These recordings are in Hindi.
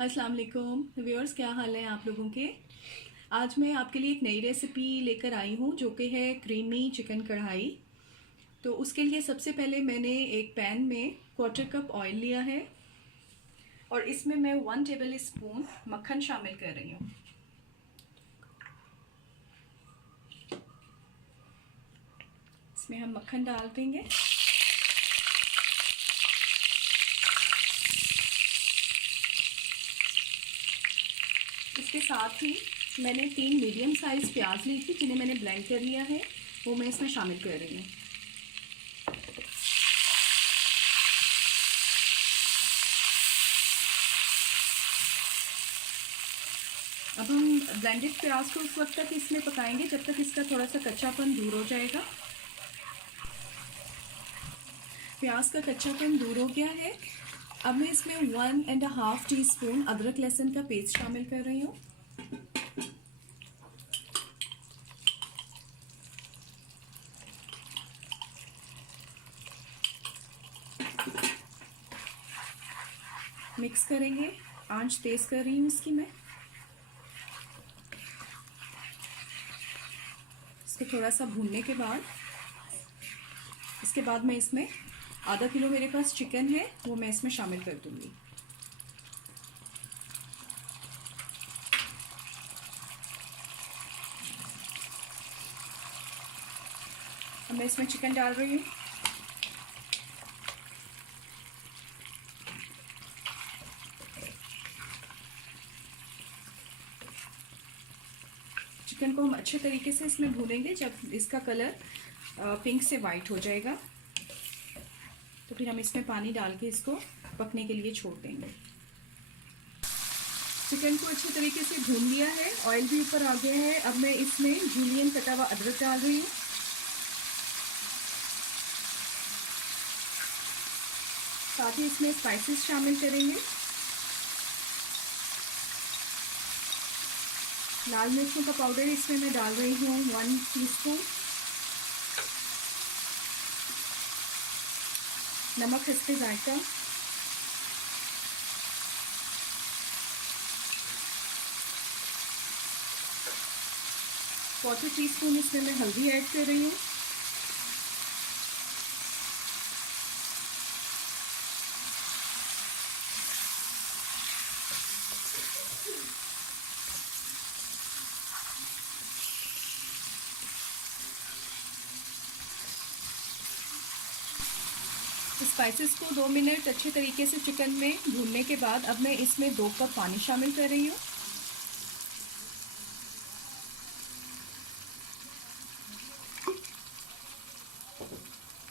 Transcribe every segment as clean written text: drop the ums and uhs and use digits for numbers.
अस्सलाम वालेकुम व्यूअर्स, क्या हाल है आप लोगों के। आज मैं आपके लिए एक नई रेसिपी लेकर आई हूँ जो कि है क्रीमी चिकन कढ़ाई। तो उसके लिए सबसे पहले मैंने एक पैन में 1/4 कप ऑयल लिया है और इसमें मैं 1 टेबल स्पून मक्खन शामिल कर रही हूँ। इसमें हम मक्खन डाल देंगे। इसके साथ ही मैंने 3 मीडियम साइज़ प्याज ली थी जिन्हें मैंने ब्लेंड कर लिया है, वो मैं इसमें शामिल कर रही हूँ। अब हम ब्लेंडेड प्याज को उस वक्त तक इसमें पकाएंगे जब तक इसका थोड़ा सा कच्चापन दूर हो जाएगा। प्याज का कच्चापन दूर हो गया है। अब मैं इसमें 1.5 टीस्पून अदरक लहसुन का पेस्ट शामिल कर रही हूँ। मिक्स करेंगे। आंच तेज कर रही हूँ इसकी मैं। इसको थोड़ा सा भूनने के बाद इसके बाद मैं इसमें आधा किलो मेरे पास चिकन है वो मैं इसमें शामिल कर दूंगी। अब मैं इसमें चिकन डाल रही हूँ। चिकन को हम अच्छे तरीके से इसमें भूनेंगे। जब इसका कलर पिंक से वाइट हो जाएगा तो फिर हम इसमें पानी डाल के इसको पकने के लिए छोड़ देंगे। चिकन को अच्छे तरीके से भून लिया है, ऑयल भी ऊपर आ गया है। अब मैं इसमें जूलियन कटा हुआ अदरक डाल रही हूँ। साथ ही इसमें स्पाइसेस शामिल करेंगे। लाल मिर्चों का पाउडर इसमें मैं डाल रही हूँ 1 टीस्पून। नमक हस्ते जायका। क्वार्टर टीस्पून इसमें मैं हल्दी ऐड कर रही हूँ। स्पाइसेस को 2 मिनट अच्छे तरीके से चिकन में भूनने के बाद अब मैं इसमें 2 कप पानी शामिल कर रही हूँ।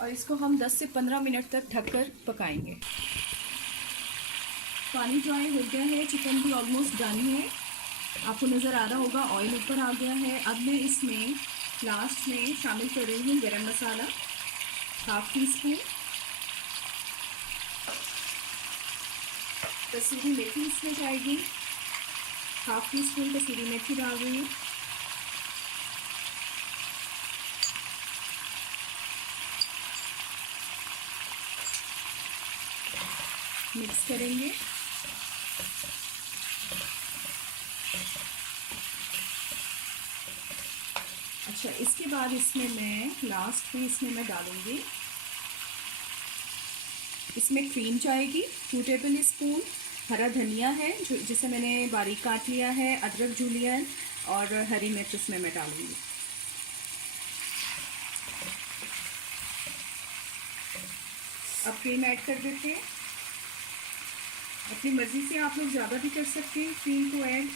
और इसको हम 10 से 15 मिनट तक ढककर पकाएंगे। पानी ड्राई हो गया है, चिकन भी ऑलमोस्ट डन है। आपको नज़र आ रहा होगा ऑयल ऊपर आ गया है। अब मैं इसमें लास्ट में शामिल कर रही हूँ गरम मसाला 1/2 टीस्पून। कसूरी मेथी इसमें जाएगी, 1/2 टीस्पून कसूरी मेथी डाल रही हूँ। मिक्स करेंगे। अच्छा, इसके बाद इसमें मैं लास्ट में इसमें मैं डालूंगी, इसमें क्रीम जाएगी 2 टेबल स्पून। हरा धनिया है जो जिसे मैंने बारीक काट लिया है, अदरक जूलियन और हरी मिर्च इसमें मैं डालूंगी। अब क्रीम ऐड कर देते हैं। अपनी मर्ज़ी से आप लोग ज़्यादा भी कर सकते हैं क्रीम को ऐड।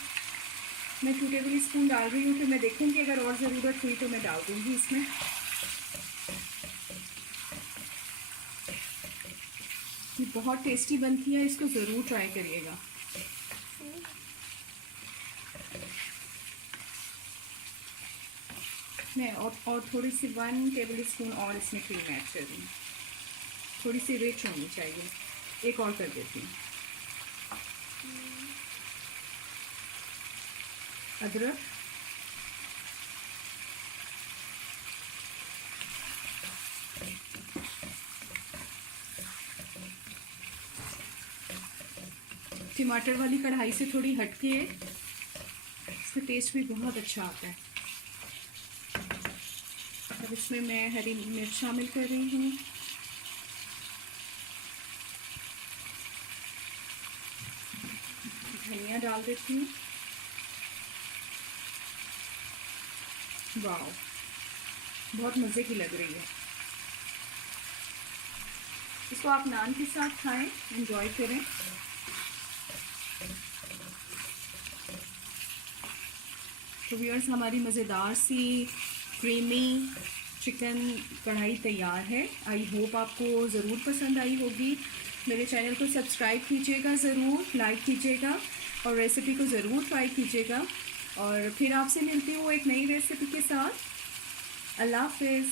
मैं 2 टेबल स्पून डाल रही हूँ, फिर मैं देखूँगी अगर और ज़रूरत हुई तो मैं डाल दूँगी इसमें। ये बहुत टेस्टी बनती है, इसको ज़रूर ट्राई करिएगा। मैं और थोड़ी सी 1 टेबल स्पून और इसमें क्रीम ऐड कर दूँ। थोड़ी सी रिच होनी चाहिए। एक और कर देती हूँ। अदरक, टमाटर वाली कढ़ाई से थोड़ी हटके इसका टेस्ट भी बहुत अच्छा आता है। अब इसमें मैं हरी मिर्च शामिल कर रही हूँ, धनिया डाल देती हूँ। वाह, बहुत मज़े की लग रही है। इसको आप नान के साथ खाएं, एंजॉय करें। तो व्यूअर्स, हमारी मज़ेदार सी क्रीमी चिकन कढ़ाई तैयार है। आई होप आपको ज़रूर पसंद आई होगी। मेरे चैनल को सब्सक्राइब कीजिएगा ज़रूर, लाइक कीजिएगा और रेसिपी को ज़रूर ट्राई कीजिएगा। और फिर आपसे मिलती हूँ एक नई रेसिपी के साथ। अल्लाह हाफ़िज़।